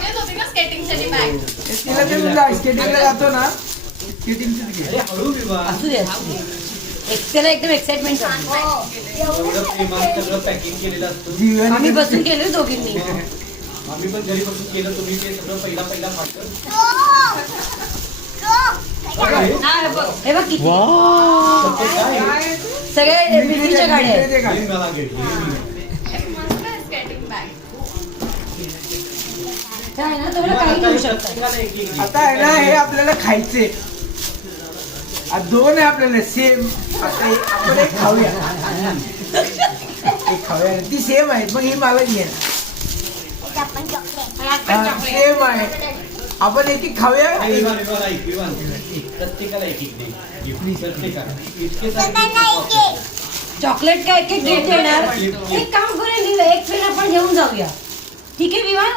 घेतलीच होती ना स्केटिंगसाठी बॅग. तिला ते तुला स्केटिंगला जातो ना स्केटिंगची घे. हळू विवाह असू दे त्याला एकदम एक्साइटमेंट एवढं प्रेमात सगळं पॅकिंग केलेलं असतं. जीवन आम्ही बसून केलं दोघींनी. आम्ही पण घरी बसून केलं तुम्ही ते सगळं पहिला फाटलं. हे बघ किती काय सगळे मिल्कीच्या गाड्या आहेत. ते काय? मला घेतली मस्त आहे स्केटिंग बॅग. काय ना तुम्हाला काही घेऊ शकता. आता आहे ना हे आपल्याला खायचे दोन आहे आपल्याला सेम. आता आपण एक खाऊया एक खाऊया ती सेम आहे मग ही मला घे सेम आहे आपण एक एक खाऊया. प्रत्येकाला एक प्रत्येकाला चॉकलेट काय एक घेत येणार. एक काम करूया एक फ्रेंड आपण घेऊन जाऊया. ठीक आहे विवाह.